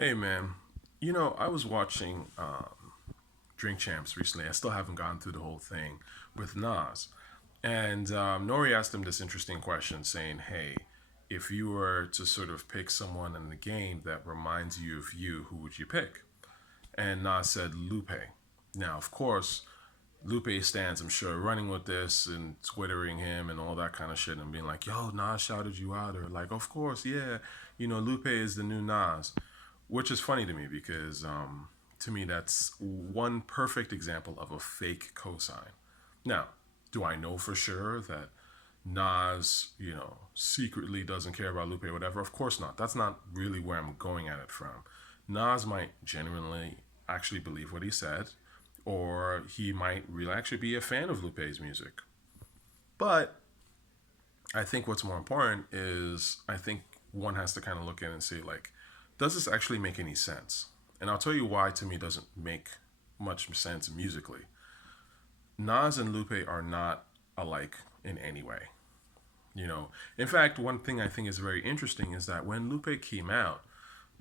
Hey man, I was watching Drink Champs recently. I still haven't gone through the whole thing with Nas. And Nori asked him this interesting question saying, hey, if you were to sort of pick someone in the game that reminds you of you, who would you pick? And Nas said Lupe. Now, of course, Lupe stands, I'm sure, running with this and twittering him and all that kind of shit and being like, yo, Nas shouted you out. Or like, of course, yeah, Lupe is the new Nas, which is funny to me because to me, that's one perfect example of a fake cosign. Now, do I know for sure that Nas, secretly doesn't care about Lupe or whatever? Of course not. That's not really where I'm going at it from. Nas might genuinely actually believe what he said, or he might really actually be a fan of Lupe's music. But I think what's more important is I think one has to kind of look in and say, like, does this actually make any sense? And I'll tell you why to me it doesn't make much sense musically. Nas and Lupe are not alike in any way. In fact, one thing I think is very interesting is that when Lupe came out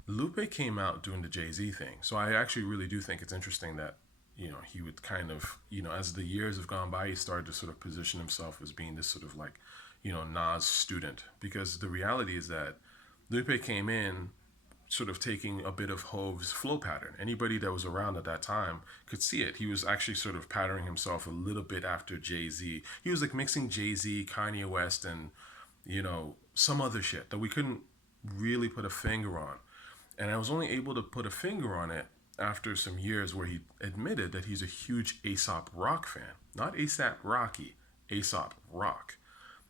doing the Jay Z thing. So I actually really do think it's interesting that he would kind of as the years have gone by, he started to sort of position himself as being this sort of like Nas student, because the reality is that Lupe came in sort of taking a bit of Hove's flow pattern. Anybody that was around at that time could see it. He was actually sort of patterning himself a little bit after Jay Z. He was like mixing Jay Z, Kanye West, and some other shit that we couldn't really put a finger on. And I was only able to put a finger on it after some years where he admitted that he's a huge Aesop Rock fan. Not ASAP Rocky, Aesop Rock.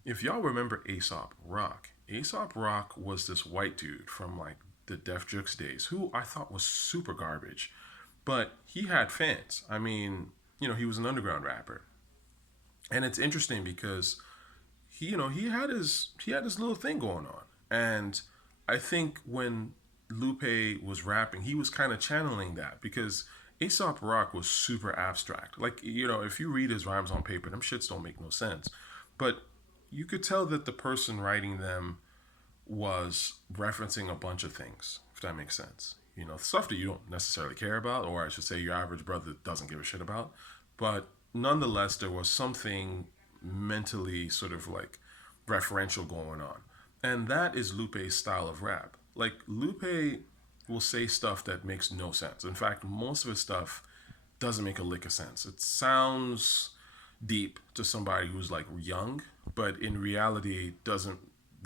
If y'all remember Aesop Rock was this white dude from like the Def Jux days who I thought was super garbage. But he had fans. I mean, he was an underground rapper. And it's interesting because he had his little thing going on. And I think when Lupe was rapping, he was kind of channeling that because Aesop Rock was super abstract. Like, if you read his rhymes on paper, them shits don't make no sense. But you could tell that the person writing them was referencing a bunch of things, if that makes sense. Stuff that you don't necessarily care about, or I should say your average brother doesn't give a shit about. But nonetheless, there was something mentally sort of like referential going on. And that is Lupe's style of rap. Like, Lupe will say stuff that makes no sense. In fact, most of his stuff doesn't make a lick of sense. It sounds deep to somebody who's like young, but in reality doesn't,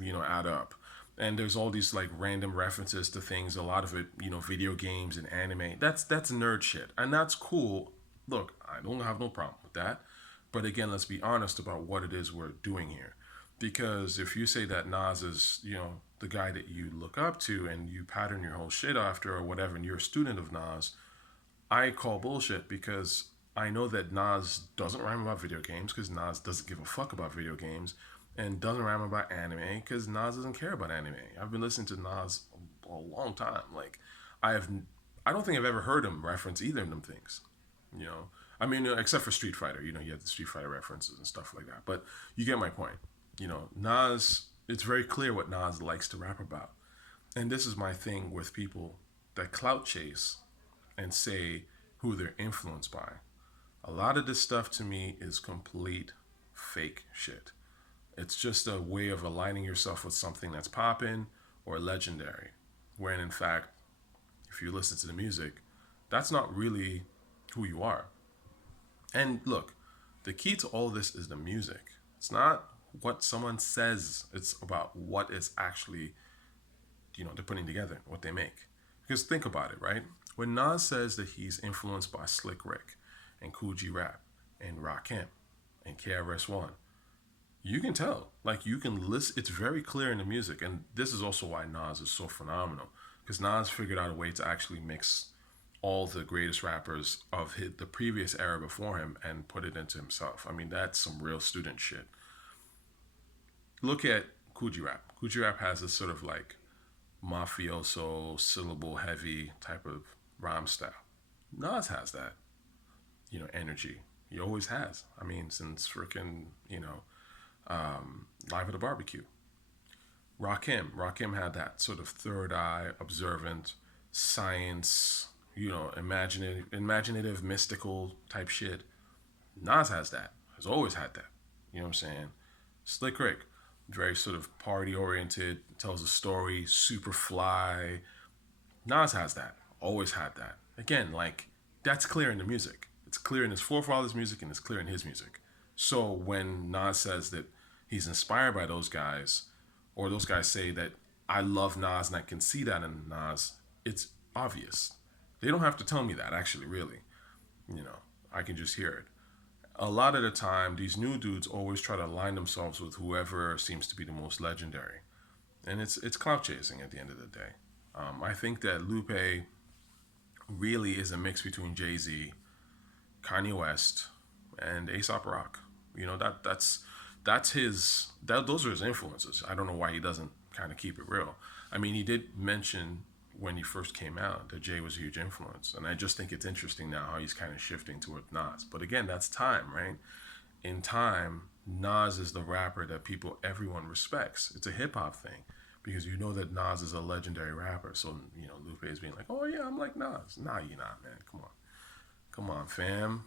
add up. And there's all these like random references to things, a lot of it, video games and anime. That's nerd shit. And that's cool. Look, I don't have no problem with that. But again, let's be honest about what it is we're doing here. Because if you say that Nas is, the guy that you look up to and you pattern your whole shit after or whatever, and you're a student of Nas, I call bullshit because I know that Nas doesn't rhyme about video games because Nas doesn't give a fuck about video games, and doesn't rhyme about anime because Nas doesn't care about anime. I've been listening to Nas a long time. Like, I have, I don't think I've ever heard him reference either of them things. You know, I mean, except for Street Fighter. You have the Street Fighter references and stuff like that. But you get my point. Nas. It's very clear what Nas likes to rap about, and this is my thing with people that clout chase and say who they're influenced by. A lot of this stuff to me is complete fake shit. It's just a way of aligning yourself with something that's popping or legendary. When in fact, if you listen to the music, that's not really who you are. And look, the key to all this is the music. It's not what someone says, it's about what is actually, they're putting together, what they make. Because think about it, right? When Nas says that he's influenced by Slick Rick and Coogee Rap and Rakim and KRS-One, you can tell. Like, you can listen. It's very clear in the music, and this is also why Nas is so phenomenal. Because Nas figured out a way to actually mix all the greatest rappers of the previous era before him and put it into himself. I mean, that's some real student shit. Look at Coogee Rap. Coogee Rap has this sort of like mafioso, syllable heavy type of rhyme style. Nas has that, energy. He always has. I mean, since freaking, Live at the Barbecue. Rakim had that sort of third eye, observant, science, imaginative, mystical type shit. Nas has that. Has always had that. You know what I'm saying? Slick Rick, very sort of party oriented, tells a story, super fly. Nas has that. Always had that. Again, like that's clear in the music. It's clear in his forefathers' music and it's clear in his music. So when Nas says that he's inspired by those guys, or those guys say that I love Nas and I can see that in Nas, it's obvious. They don't have to tell me that, actually, really. You know, I can just hear it. A lot of the time, these new dudes always try to align themselves with whoever seems to be the most legendary. And it's clout chasing at the end of the day. I think that Lupe really is a mix between Jay Z, Kanye West, and Aesop Rock. That's his those are his influences. I don't know why he doesn't kind of keep it real. I mean, he did mention when he first came out that Jay was a huge influence, and I just think it's interesting now how he's kind of shifting toward Nas. But again, that's time, right? In time, Nas is the rapper that everyone respects. It's a hip hop thing because you know that Nas is a legendary rapper. So Lupe is being like, "Oh yeah, I'm like Nas." Nah, you're not, man. Come on, fam.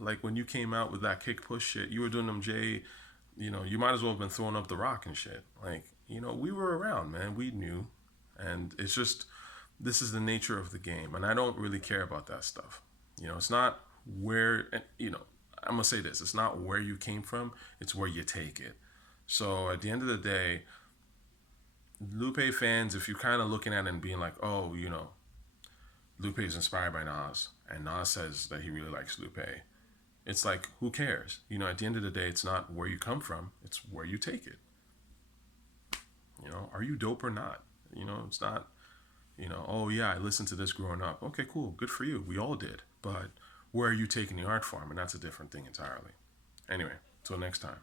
Like when you came out with that kick push shit, you were doing them Jay. You might as well have been throwing up the rock and shit. Like, we were around, man. We knew, and it's just this is the nature of the game, and I don't really care about that stuff. It's not where. I'm gonna say this: it's not where you came from; it's where you take it. So at the end of the day, Lupe fans, if you're kind of looking at it and being like, oh, Lupe is inspired by Nas, and Nas says that he really likes Lupe. It's like, who cares? At the end of the day, it's not where you come from, it's where you take it. Are you dope or not? It's not, oh yeah, I listened to this growing up. Okay, cool, good for you. We all did. But where are you taking the art from? And that's a different thing entirely. Anyway, till next time.